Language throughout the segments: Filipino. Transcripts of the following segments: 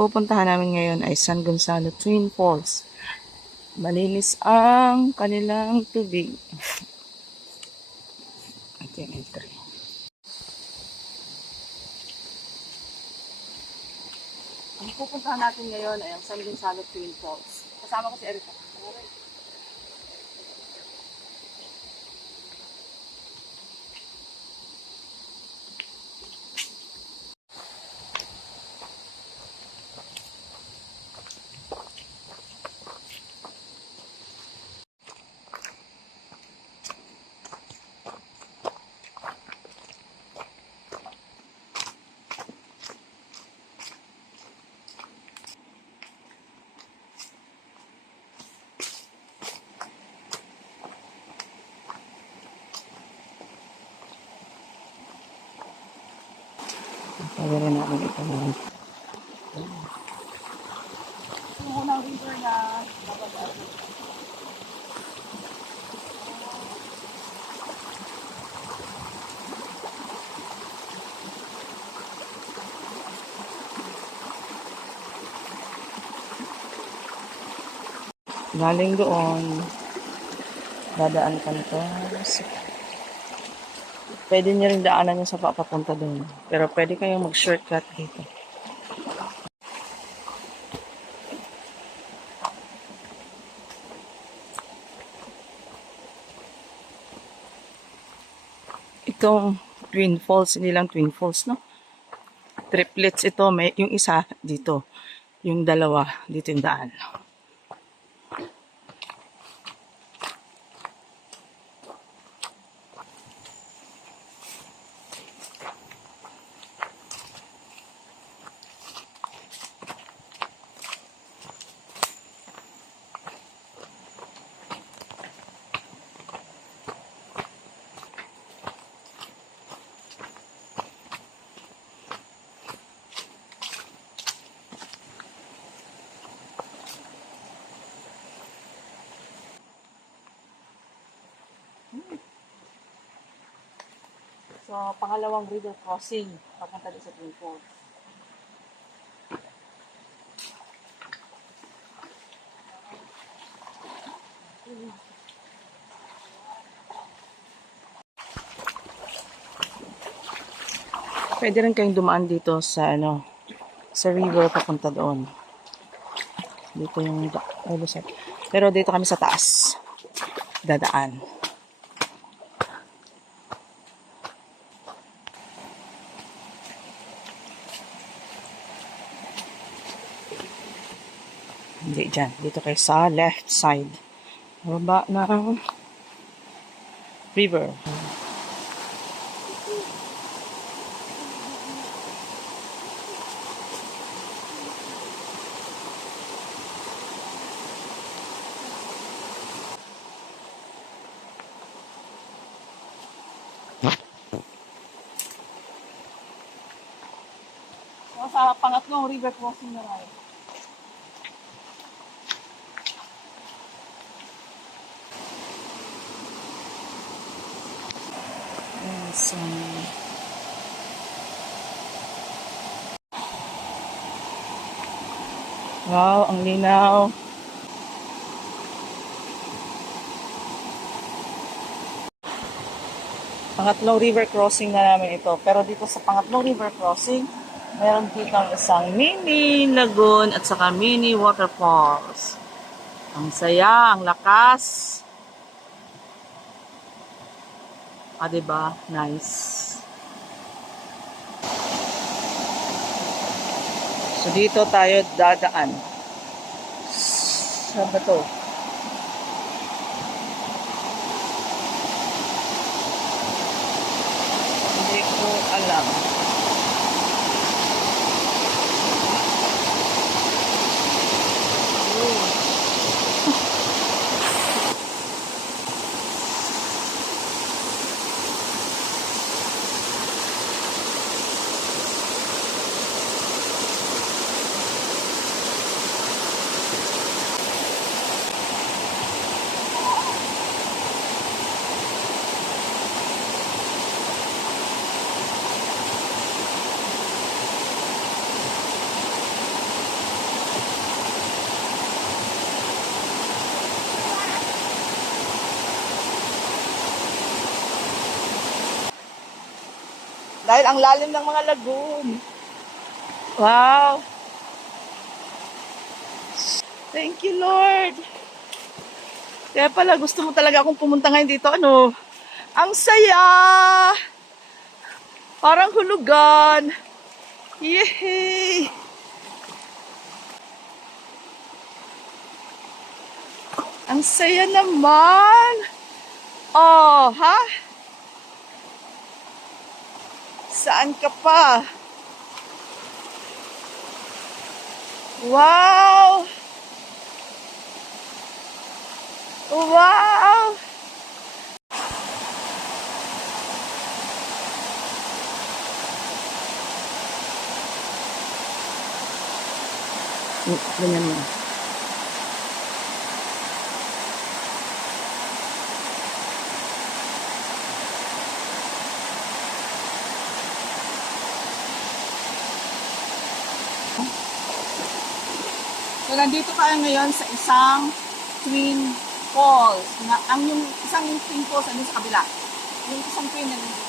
pupuntahan namin ngayon ay San Gonzalo Twin Falls. Malinis ang kanilang tubig. Ito yung entry. Ang pupuntahan natin ngayon ay ang San Gonzalo Twin Falls. Kasama ko si Erika. Pagkakala namin ito naman. Yung unang river na bababa. Galing doon, dadaan ka nito. Pwede nyo rin daanan yung sa papunta doon. Pero pwede kayong mag-shortcut dito. Itong Twin Falls, hindi lang Twin Falls, no? Triplets ito, may yung isa dito. Yung dalawa, dito yung daan. So, pangalawang river crossing, papunta din sa Twin Falls. Pwede rin kayong dumaan dito sa sa river papunta doon. Dito yung pero dito kami sa taas. Dadaan. Hindi dyan. Dito kayo sa left side. Baba ng river. So, sa pangatlong river crossing na tayo. So, wow, ang linaw. Pangatlong river crossing na namin ito. Pero dito sa pangatlong river crossing, meron dito ang isang mini lagoon at saka mini waterfalls. Ang saya, ang lakas. Diba? Nice. So, dito tayo dadaan. Saan ba to? Hindi ko alam. Dahil ang lalim ng mga lagoon. Wow! Thank you, Lord. Kaya pala gusto mo talaga akong pumunta ngayon dito. Ano? Ang saya! Parang hulugan. Yehey! Ang saya naman! Oh, ha? Saan ka pa? Wow! Wow! Ganyan mo. So, nandito tayo ngayon sa isang twin falls. Ang yung isang twin falls andun sa kabila. Yung isang twin na nandito.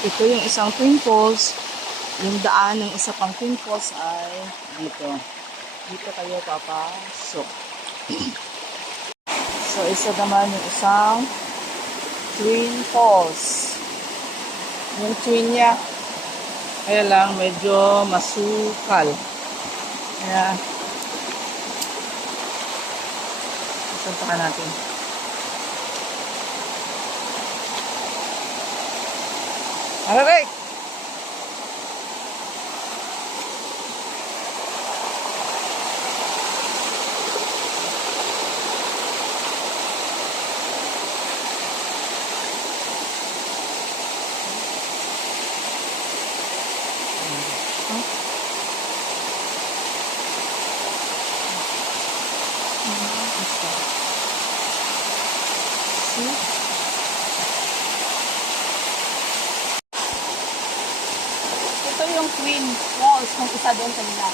Ito yung isang twin falls. Yung daan ng isa pang twin falls ay dito. Dito kayo papasok. So, So, isa naman yung isang Twin Falls. Yung twin niya, kaya lang medyo masukal. Kaya, puntahan natin. Alright! Ito yung Twin Falls kung isa doon kanina.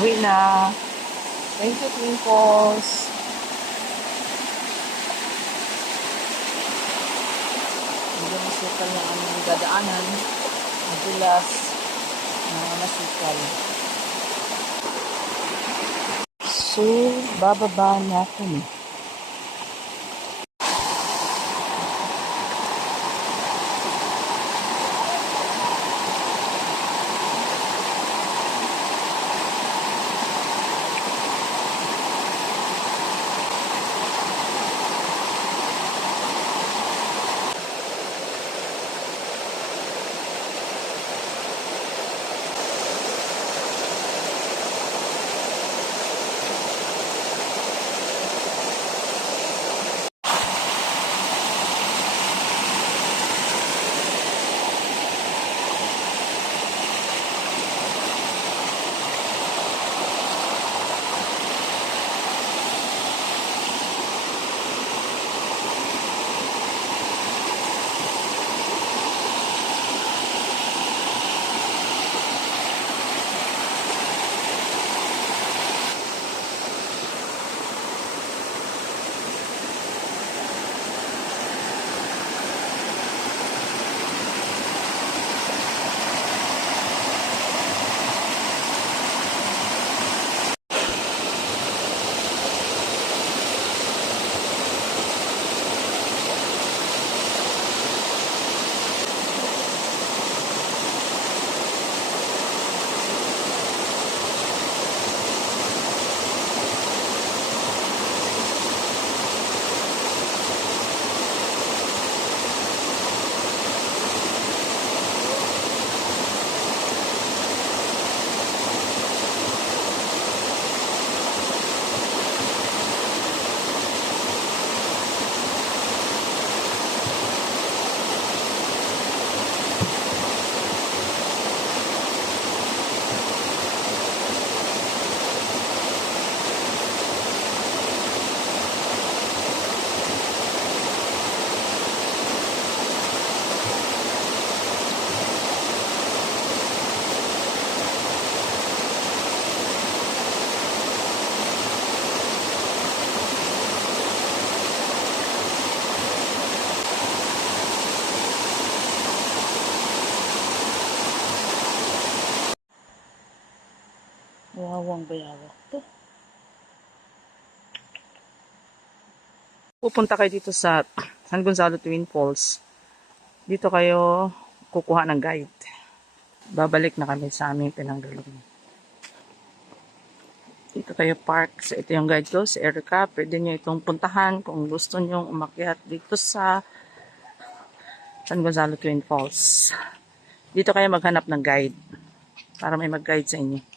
Uwi na. Thank you, Twin Falls. Hindi masukal na aming dadaanan. Madulas na masukal. So, bababa na kami. ang bayawak to. Pupunta kayo dito sa San Gonzalo Twin Falls. Dito kayo kukuha ng guide. Babalik na kami sa aming pinanggalingan. Dito kayo park. So, ito yung guide ko, si Erica. Pwede nyo itong puntahan kung gusto nyo umakyat dito sa San Gonzalo Twin Falls. Dito kayo maghanap ng guide para may mag-guide sa inyo.